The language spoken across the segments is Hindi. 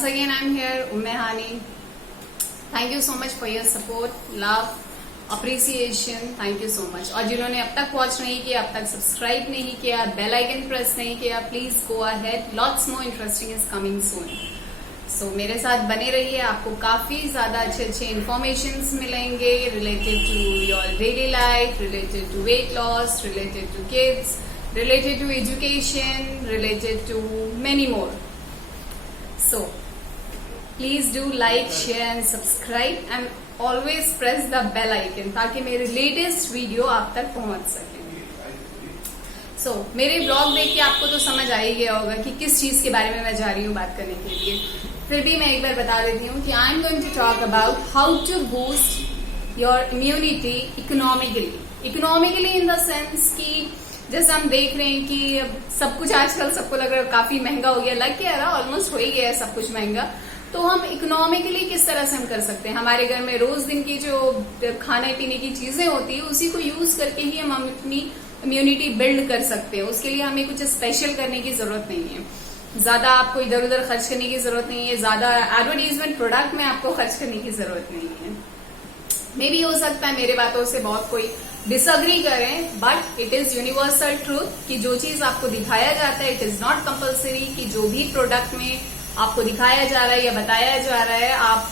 Once again, I'm here, Umme Hani. Thank you so much for your support, love, appreciation. Thank you so much. और जिन्होंने अब तक वॉच नहीं किया, अब तक सब्सक्राइब नहीं किया, बेल आइकन प्रेस नहीं किया, please go ahead. Lots more interesting is coming soon. So मेरे साथ बने रहिए. आपको काफी ज्यादा अच्छे इन्फॉर्मेशन मिलेंगे related to your daily life, related to weight loss, related to kids, related to education, related to many more. So, please do like, share and subscribe and always press the bell icon ताकि मेरे latest video आप तक पहुंच सके. So, मेरे ब्लॉग देख के आपको तो समझ आ ही गया होगा कि किस चीज के बारे में मैं जा रही हूँ बात करने के लिए. फिर भी मैं एक बार बता देती हूँ कि I am going to talk about how to boost your immunity economically. Economically in the sense कि जैसे हम देख रहे हैं कि सब कुछ आजकल सबको लग रहा है काफी महंगा हो गया, लग क्या रहा ऑलमोस्ट हो ही गया है सब कुछ महंगा. तो हम इकोनॉमिकली किस तरह से हम कर सकते हैं. हमारे घर में रोज दिन की जो खाने पीने की चीजें होती है उसी को यूज करके ही हम अपनी इम्यूनिटी बिल्ड कर सकते हैं. उसके लिए हमें कुछ स्पेशल करने की जरूरत नहीं है. ज्यादा आपको इधर उधर खर्च करने की जरूरत नहीं है. ज्यादा एडवर्टीजमेंट प्रोडक्ट में आपको खर्च करने की जरूरत नहीं है. मे भी हो सकता है मेरे बातों से बहुत कोई डिसअग्री करें, but it is universal truth कि जो चीज आपको दिखाया जाता है इट इज नॉट कंपल्सरी कि जो भी प्रोडक्ट में आपको दिखाया जा रहा है या बताया जा रहा है आप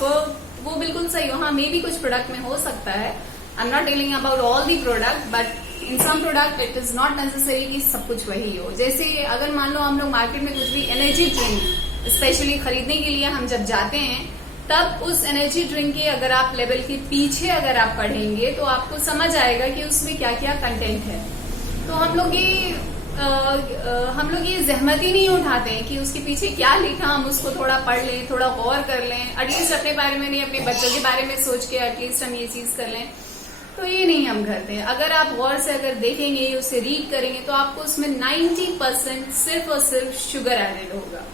वो बिल्कुल सही हो. हाँ, मे भी कुछ प्रोडक्ट में हो सकता है. I am not telling about all the product, but in some product it is not necessary कि सब कुछ वही हो. जैसे अगर मान लो हम लोग मार्केट में कुछ भी एनर्जी ड्रिंक स्पेशली खरीदने के लिए हम जब जाते हैं, तब उस एनर्जी ड्रिंक के अगर आप लेवल के पीछे अगर आप पढ़ेंगे तो आपको समझ आएगा कि उसमें क्या क्या कंटेंट है. तो हम लोग ये जहमत ही नहीं उठाते हैं कि उसके पीछे क्या लिखा, हम उसको थोड़ा पढ़ लें, थोड़ा गौर कर लें, एटलीस्ट अपने बारे में नहीं अपने बच्चों के बारे में सोच के एटलीस्ट हम ये चीज कर लें. तो ये नहीं हम करते हैं. अगर आप गौर से अगर देखेंगे, उसे रीड करेंगे तो आपको उसमें 90% सिर्फ और सिर्फ शुगर एडेड होगा.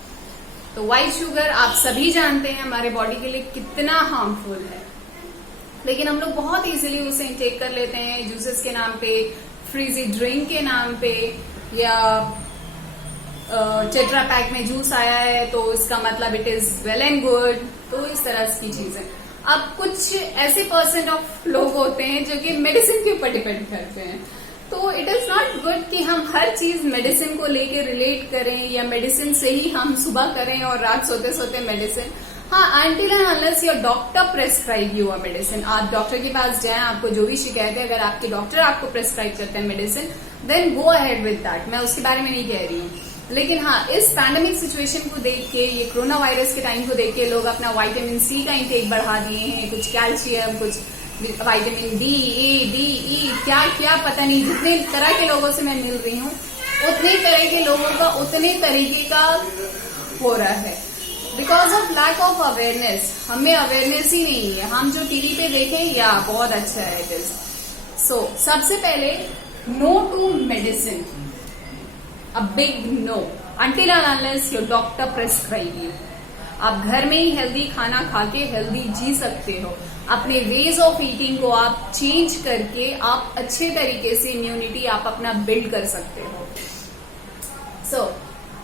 तो व्हाइट शुगर आप सभी जानते हैं हमारे बॉडी के लिए कितना हार्मफुल है, लेकिन हम लोग बहुत इजीली उसे इंटेक कर लेते हैं जूसेस के नाम पे, फ्रीजी ड्रिंक के नाम पे, या टेट्रा पैक में जूस आया है तो इसका मतलब it is well and good. तो इस तरह की चीजें. अब कुछ ऐसे परसेंट ऑफ लोग होते हैं जो कि मेडिसिन के ऊपर डिपेंड करते हैं. तो इट इज नॉट गुड कि हम हर चीज मेडिसिन को लेके रिलेट करें या मेडिसिन से ही हम सुबह करें और रात सोते सोते मेडिसिन. हाँ, until and unless your doctor prescribe you a medicine. आप डॉक्टर के पास जाएं, आपको जो भी शिकायत है अगर आपके डॉक्टर आपको प्रेस्क्राइब करते हैं medicine, then go ahead with that. मैं उसके बारे में नहीं कह रही हूँ. लेकिन हाँ, इस पैंडेमिक सिचुएशन को देख के, ये कोरोना वायरस के टाइम को देख के लोग अपना विटामिन सी का इंटेक बढ़ा दिए हैं, कुछ कैल्शियम, कुछ विटामिन डी, ए, बी, ई, क्या क्या पता नहीं. जितने तरह के लोगों से मैं मिल रही हूँ उतने तरह के लोगों का उतने तरीके का हो रहा है. Because of lack of awareness. हमें अवेयरनेस ही नहीं है. हम जो टीवी पे देखें या बहुत अच्छा है इट इज. सो सबसे पहले no to medicine, a big no, until and unless your doctor prescribe you. आप घर में ही हेल्दी खाना खा के हेल्दी जी सकते हो. अपने वेज ऑफ ईटिंग को आप चेंज करके आप अच्छे तरीके से इम्यूनिटी आप अपना बिल्ड कर सकते हो. So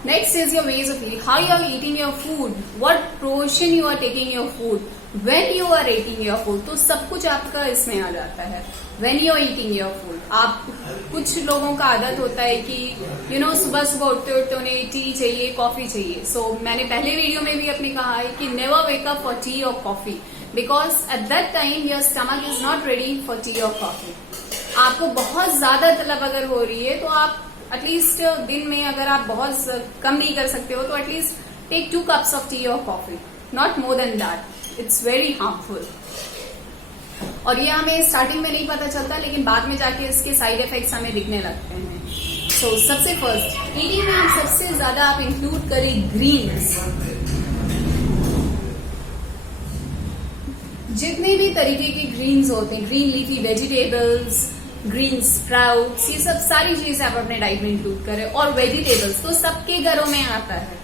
next is your ways of eating. How you are eating your food, what portion you are taking your food, when you are eating your food. तो सब कुछ आपका इसमें आ जाता है. When you are eating your food, आप कुछ लोगों का आदत होता है कि सुबह सुबह उठते उठते उन्हें टी चाहिए, कॉफी चाहिए. सो मैंने पहले वीडियो में भी अपने कहा है कि never wake up for tea और coffee, because at that time your stomach is not ready for tea और कॉफी. आपको बहुत ज्यादा तलब अगर हो रही है तो आप एटलीस्ट दिन में, अगर आप बहुत कम नहीं कर सकते हो तो at least take 2 cups of tea और coffee, not more than that. It's very harmful. और ये हमें स्टार्टिंग में नहीं पता चलता, लेकिन बाद में जाके इसके साइड इफेक्ट्स हमें दिखने लगते हैं. सो सबसे फर्स्ट ईटिंग में आप सबसे ज्यादा आप इंक्लूड करें ग्रीन्स. जितने भी तरीके के ग्रीन्स होते हैं, green leafy vegetables, green sprouts, ये सब सारी चीजें आप अपने डाइट में इंक्लूड करें. और वेजिटेबल्स तो सबके घरों में आता है.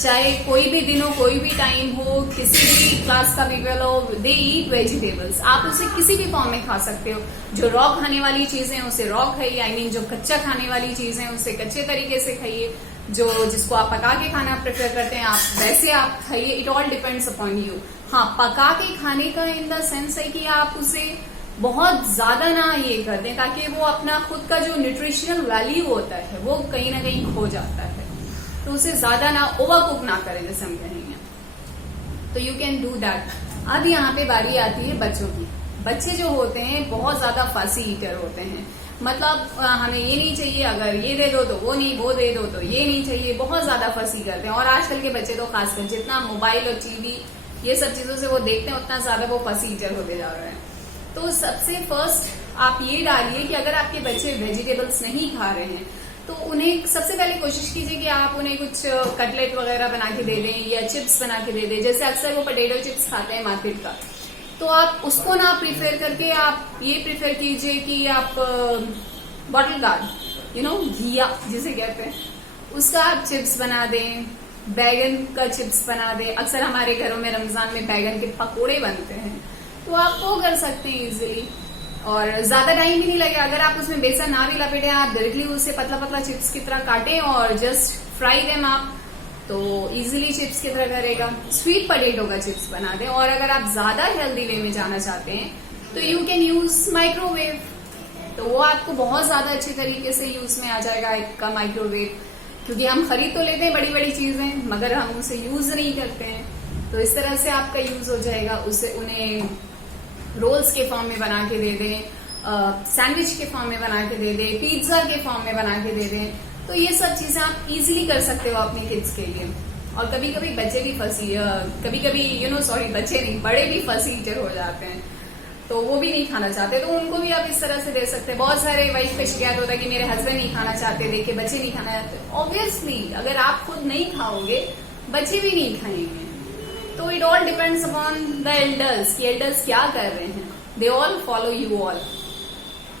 चाहे कोई भी दिन हो, कोई भी टाइम हो, किसी भी क्लास का पीपल हो, दे ईट वेजिटेबल्स। आप उसे किसी भी फॉर्म में खा सकते हो। जो रॉ खाने वाली चीजें उसे रॉ खाइए, आई मीन जो कच्चा खाने वाली चीजें उसे कच्चे तरीके से खाइए, जिसको आप पका के खाना प्रेफर करते हैं आप वैसे आप खाइए। It all depends upon you. हाँ, पका के खाने का इन द सेंस है कि आप उसे बहुत ज्यादा ना ये कर दें, ताकि वो अपना खुद का जो न्यूट्रिशनल वैल्यू होता है वो कहीं ना कहीं खो जाता है। तो उसे ज्यादा ना ओवर कुक ना करें, जैसे हम कहेंगे, तो यू कैन डू दैट। अब यहाँ पे बारी आती है बच्चों की। बच्चे जो होते हैं बहुत ज्यादा फासी ईटर होते हैं। मतलब हमें ये नहीं चाहिए, अगर ये दे दो तो वो नहीं, वो दे दो तो ये नहीं चाहिए, बहुत ज्यादा फंसी करते हैं। और आजकल के बच्चे तो खासकर जितना मोबाइल और टीवी ये सब चीजों से वो देखते हैं उतना ज्यादा वो फंसी ईटर होते जा रहे हैं। तो सबसे फर्स्ट आप ये डालिए कि अगर आपके बच्चे वेजिटेबल्स नहीं खा रहे हैं तो उन्हें सबसे पहले कोशिश कीजिए कि आप उन्हें कुछ कटलेट वगैरह बना के दे दें या चिप्स बना के दे दें। जैसे अक्सर वो पोटैटो चिप्स खाते हैं मार्केट का, तो आप उसको ना प्रीफर करके आप ये प्रीफर कीजिए कि आप बॉटल गार्ड घिया जिसे कहते हैं उसका आप चिप्स बना दें, बैगन का चिप्स बना दें। अक्सर हमारे घरों में रमजान में बैगन के पकोड़े बनते हैं, तो आप वो कर सकते हैं इजीली, और ज्यादा टाइम भी नहीं लगेगा। अगर आप उसमें बेसन ना भी लपेटे, आप डायरेक्टली उसे पतला पतला चिप्स की तरह काटें और जस्ट फ्राई देम आप, तो इजीली चिप्स की तरह करेगा। स्वीट पोटैटो का चिप्स बना दें। और अगर आप ज्यादा हेल्दी वे में जाना चाहते हैं तो यू कैन यूज माइक्रोवेव, तो वो आपको बहुत ज्यादा अच्छे तरीके से यूज में आ जाएगा आपका माइक्रोवेव, क्योंकि हम खरीद तो लेते हैं बड़ी बड़ी चीजें मगर हम उसे यूज नहीं करते हैं। तो इस तरह से आपका यूज हो जाएगा। उसे उन्हें रोल्स के फॉर्म में बना के दे दें, सैंडविच के फॉर्म में बना के दे दें, पिज्जा के फॉर्म में बना के दे दें। तो ये सब चीजें आप इजीली कर सकते हो अपने किड्स के लिए। और कभी कभी बच्चे भी कभी कभी बच्चे नहीं, बड़े भी फंसी ईटर हो जाते हैं, तो वो भी नहीं खाना चाहते, तो उनको भी आप इस तरह से दे सकते हैं। बहुत सारे वाइफ पे शिकायत होता है कि मेरे हस्बैंड नहीं खाना चाहते, देखिए बच्चे नहीं खाना चाहते। ऑब्वियसली अगर आप खुद नहीं खाओगे बच्चे भी नहीं खाएंगे। तो it all depends upon the elders कि एल्डर्स क्या कर रहे हैं। They all follow you all,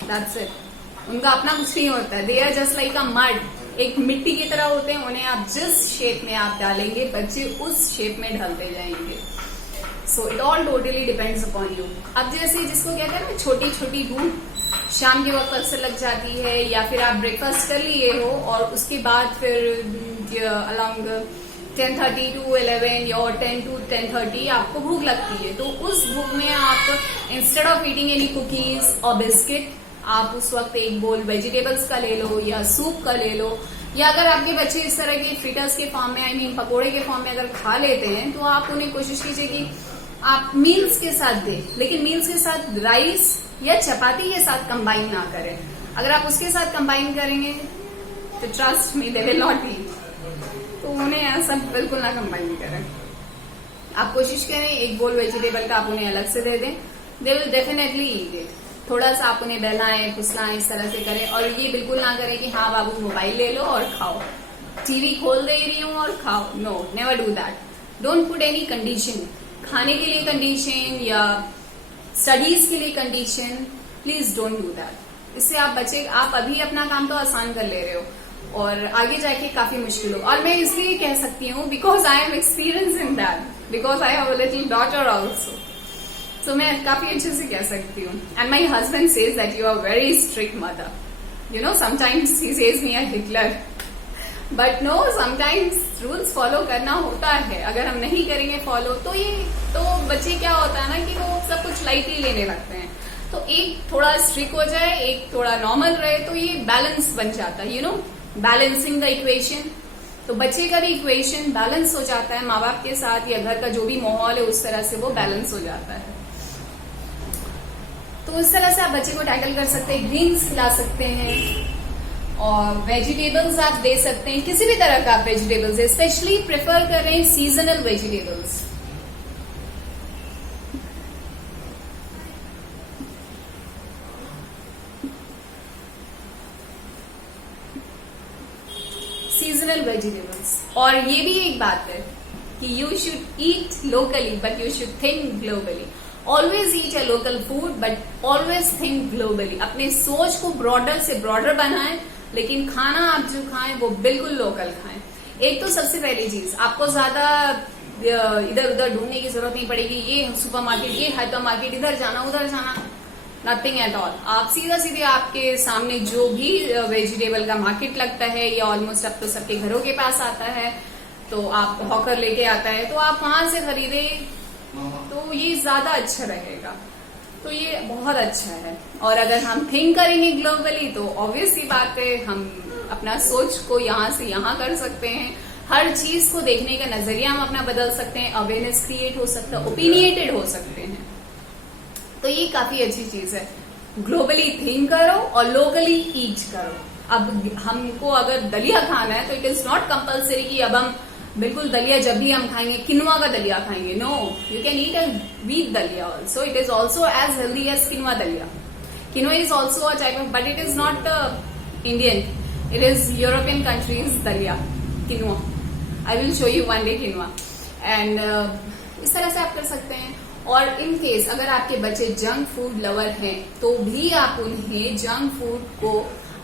that's it. उनका अपना कुछ नहीं होता है। They are just like a mud, एक मिट्टी की तरह होते हैं। उन्हें आप जिस शेप में आप डालेंगे बच्चे उस शेप में ढलते जाएंगे। So it all totally depends upon you. अब जैसे जिसको कहते हैं ना छोटी छोटी भूख शाम के वक्त अक्सर लग जाती है, या फिर आप ब्रेकफास्ट कर लिए हो और उसके बाद फिर अराउंड 10:30 to 11 या 10 to 10:30 आपको भूख लगती है, तो उस भूख में आप instead of eating any cookies और बिस्किट, आप उस वक्त एक बोल वेजिटेबल्स का ले लो या सूप का ले लो। या अगर आपके बच्चे इस तरह के फ्रिटर्स के फॉर्म में, आई मीन पकोड़े के फॉर्म में अगर खा लेते हैं, तो आप उन्हें कोशिश कीजिए कि आप मील्स के साथ दें, लेकिन मील्स के साथ राइस या चपाती के साथ कंबाइन ना करें। अगर आप उसके साथ कंबाइन करेंगे तो trust me they will not eat. तो उन्हें ऐसा बिल्कुल ना कंबाइन करें। आप कोशिश करें एक बोल वेजिटेबल का आप उन्हें अलग से दे दें, they will definitely eat it. थोड़ा सा आप उन्हें बहलाएं फुसलाएं इस तरह से करें, और ये बिल्कुल ना करें कि हाँ बाबू मोबाइल ले लो और खाओ, टीवी खोल दे रही हूँ और खाओ। No, never do that. Don't put any condition, खाने के लिए कंडीशन या स्टडीज के लिए condition, please don't do that. इससे आप अभी अपना काम तो आसान कर ले रहे हो और आगे जाके काफी मुश्किल हो। और मैं इसलिए कह सकती हूँ because I am experience in that, because I have a little daughter also. So मैं काफी अच्छे से कह सकती हूँ। And my husband says that you are very strict mother, you know, sometimes he says me a Hitler, but no, sometimes rules follow करना होता है। अगर हम नहीं करेंगे फॉलो तो बच्चे क्या होता है ना कि वो सब कुछ लाइटली लेने लगते हैं। तो एक थोड़ा स्ट्रिक्ट हो जाए, एक थोड़ा नॉर्मल रहे, तो ये बैलेंस बन जाता है, you know, balancing the equation. तो बच्चे का भी इक्वेशन बैलेंस हो जाता है माँ बाप के साथ, या घर का जो भी माहौल है उस तरह से वो बैलेंस हो जाता है। तो इस तरह से आप बच्चे को टैकल कर सकते हैं। ग्रीन्स खिला सकते हैं और वेजिटेबल्स आप दे सकते हैं, किसी भी तरह का आप वेजिटेबल्स, स्पेशली प्रेफर कर रहे हैं सीजनल वेजिटेबल्स। Seasonal vegetables. और ये भी एक बात है कि you should eat locally but you should think globally. Always eat a local food but always think globally. अपने सोच को ब्रॉडर से ब्रॉडर बनाएं, लेकिन खाना आप जो खाएं वो बिल्कुल लोकल खाएं। एक तो सबसे पहली चीज, आपको ज्यादा इधर उधर ढूंढने की जरूरत नहीं पड़ेगी, ये सुपरमार्केट, ये हाइपर मार्केट, इधर जाना उधर जाना, नथिंग एट ऑल। आप सीधा सीधे आपके सामने जो भी वेजिटेबल का मार्केट लगता है, ये ऑलमोस्ट अब तो सबके घरों के पास आता है, तो आप हॉकर लेके आता है, तो आप वहां से खरीदे तो ये ज्यादा अच्छा रहेगा। तो ये बहुत अच्छा है। और अगर हम थिंक करेंगे ग्लोबली तो ऑब्वियस सी बात है, हम अपना सोच को यहाँ से यहाँ कर सकते हैं, हर चीज को देखने का नजरिया हम अपना बदल सकते हैं, अवेयरनेस क्रिएट हो सकता है, ओपिनियटेड हो सकते हैं। तो ये काफी अच्छी चीज है। ग्लोबली थिंक करो और लोकली ईट करो। अब हमको अगर दलिया खाना है तो इट इज नॉट कंपल्सरी कि अब हम बिल्कुल दलिया जब भी हम खाएंगे किनवा का दलिया खाएंगे। No, you can eat a wheat daliya also, it is also as healthy as quinoa daliya. Quinoa is also a type of, but it is not Indian, it is European countries daliya, quinoa. I will show you one day quinoa. And इस तरह से आप कर सकते हैं। और इन केस अगर आपके बच्चे जंक फूड लवर हैं तो भी आप उन्हें जंक फूड को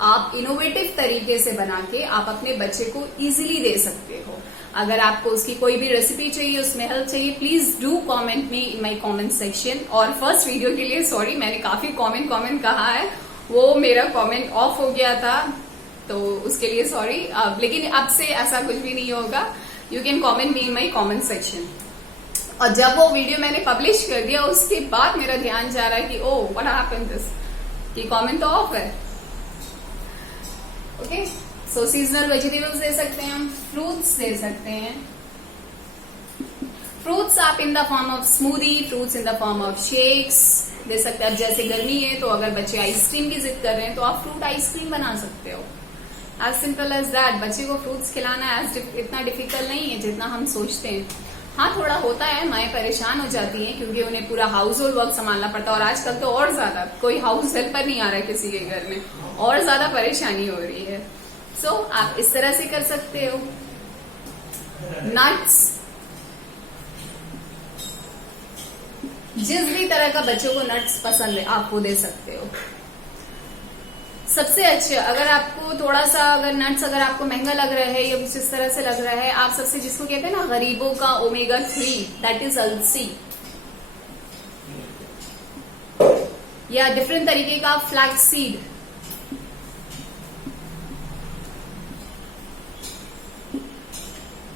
आप इनोवेटिव तरीके से बना के आप अपने बच्चे को इजीली दे सकते हो। अगर आपको उसकी कोई भी रेसिपी चाहिए, उसमें हेल्प चाहिए, please do comment me in my comment section. और फर्स्ट वीडियो के लिए सॉरी, मैंने काफी कमेंट कहा है, वो मेरा कमेंट ऑफ हो गया था तो उसके लिए सॉरी। लेकिन अब से ऐसा कुछ भी नहीं होगा, you can comment me in my comment section. और जब वो वीडियो मैंने पब्लिश कर दिया उसके बाद मेरा ध्यान जा रहा है कि ओह व्हाट हैपेंड दिस, कि कमेंट तो ऑफ है। ओके, सो सीजनल वेजिटेबल्स दे सकते हैं हम, फ्रूट्स दे सकते हैं। फ्रूट्स आप in the form of smoothie, fruits in the form of shakes दे सकते हैं। अब जैसे गर्मी है तो अगर बच्चे आइसक्रीम की जिद कर रहे हैं तो आप फ्रूट आइसक्रीम बना सकते हो। As simple as that. बच्चे को फ्रूट्स खिलाना इतना डिफिकल्ट नहीं है जितना हम सोचते हैं। हाँ, थोड़ा होता है, माएं परेशान हो जाती हैं क्योंकि उन्हें पूरा हाउस होल्ड वर्क संभालना पड़ता है। और आजकल तो और ज्यादा, कोई हाउस हेल्पर नहीं आ रहा है किसी के घर में, और ज्यादा परेशानी हो रही है। सो आप इस तरह से कर सकते हो। नट्स, जिस भी तरह का बच्चों को नट्स पसंद है आप वो दे सकते हो। सबसे अच्छे, अगर आपको थोड़ा सा अगर नट्स अगर आपको महंगा लग रहा है या कुछ इस तरह से लग रहा है, आप सबसे जिसको कहते हैं ना गरीबों का ओमेगा 3, दैट इज अलसी, या डिफरेंट तरीके का फ्लैक्स सीड,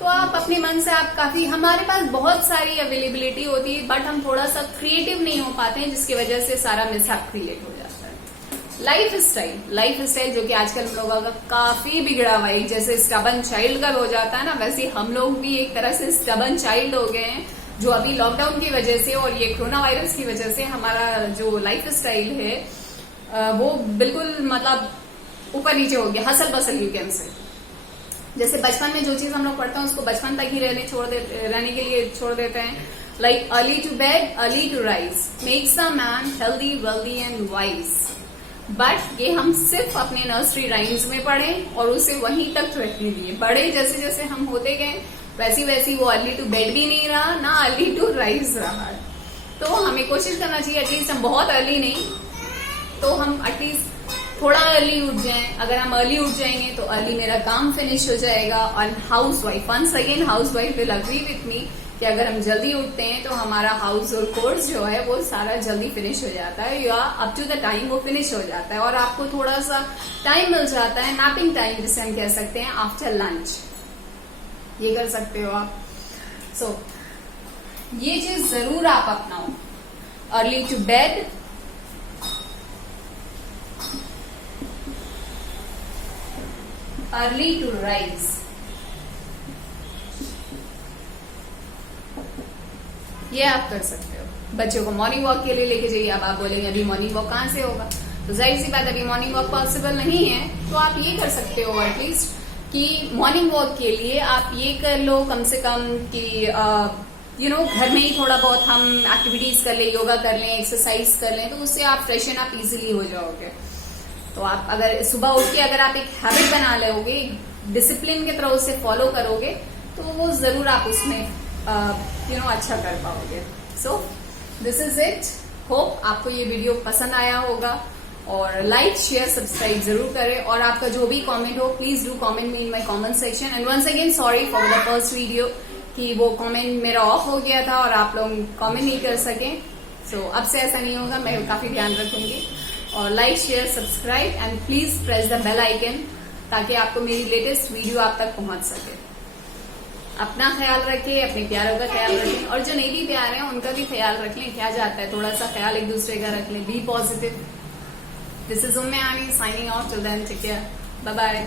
तो आप अपने मन से आप काफी, हमारे पास बहुत सारी अवेलेबिलिटी होती है बट हम थोड़ा सा क्रिएटिव नहीं हो पाते हैं जिसकी वजह से सारा मिसहैप क्रिएट हो जाता है। लाइफ स्टाइल जो कि आजकल हम लोगों का काफी बिगड़ा हुआ है। जैसे स्टबन चाइल्ड का हो जाता है ना, वैसे हम लोग भी एक तरह से स्टबन चाइल्ड हो गए हैं, जो अभी लॉकडाउन की वजह से और ये कोरोना वायरस की वजह से हमारा जो लाइफ स्टाइल है वो बिल्कुल मतलब ऊपर नीचे हो गया, hustle bustle you can say. जैसे बचपन में जो चीज हम लोग पढ़ते हैं उसको बचपन तक ही रहने के लिए छोड़ देते हैं। Like early to bed early to rise makes a man healthy wealthy and wise. But ये हम सिर्फ अपने नर्सरी राइम्स में पढ़े और उसे वहीं तक रखने दिए। बड़े जैसे जैसे हम होते गए वैसी वैसी वो अर्ली टू बेड भी नहीं रहा, ना अर्ली टू राइज रहा। तो हमें कोशिश करना चाहिए एटलीस्ट हम बहुत अर्ली नहीं तो हम एटलीस्ट थोड़ा अर्ली उठ जाएं। अगर हम अर्ली उठ जाएंगे तो अर्ली मेरा काम फिनिश हो जाएगा। और housewife, once again housewife will agree with me कि अगर हम जल्दी उठते हैं तो हमारा हाउस होल्ड कोर्स जो है वो सारा जल्दी फिनिश हो जाता है, या अप टू द टाइम वो फिनिश हो जाता है और आपको थोड़ा सा टाइम मिल जाता है, नैपिंग टाइम जिसे हम कह सकते हैं, आफ्टर लंच। ये कर सकते हो आप। सो ये चीज जरूर आप अपनाओ। Early to bed, early to rise, ये आप कर सकते हो। बच्चों को मॉर्निंग वॉक के लिए लेके जाइए। अब आप बोलेंगे अभी मॉर्निंग वॉक कहाँ से होगा, तो जाहिर सी बात अभी मॉर्निंग वॉक पॉसिबल नहीं है, तो आप ये कर सकते हो एटलीस्ट कि मॉर्निंग वॉक के लिए आप ये कर लो कम से कम कि घर में ही थोड़ा बहुत हम एक्टिविटीज कर ले, योगा कर लें, एक्सरसाइज कर लें, तो उससे आप फ्रेशन अप इजीली हो जाओगे। तो आप अगर सुबह उठ के अगर आप एक हैबिट बना लोगे, डिसिप्लिन के तरह उसे फॉलो करोगे, तो वो जरूर आप उसमें अच्छा कर पाओगे। So this is it. Hope आपको ये वीडियो पसंद आया होगा और लाइक शेयर सब्सक्राइब जरूर करें, और आपका जो भी कमेंट हो please do comment me in my comment section. And once again sorry for the first video कि वो कमेंट मेरा ऑफ हो गया था और आप लोग कमेंट नहीं कर सके। सो अब से ऐसा नहीं होगा, मैं काफी ध्यान रखूंगी। और like share subscribe and please press the bell icon ताकि आपको मेरी लेटेस्ट वीडियो आप तक पहुंच सके। अपना ख्याल रखें, अपने प्यारों का ख्याल रखें, और जो नहीं भी प्यार है उनका भी ख्याल रख लें। क्या जाता है, थोड़ा सा ख्याल एक दूसरे का रख लें। Be positive. This is Umme Aani signing off. Till then take care, bye bye.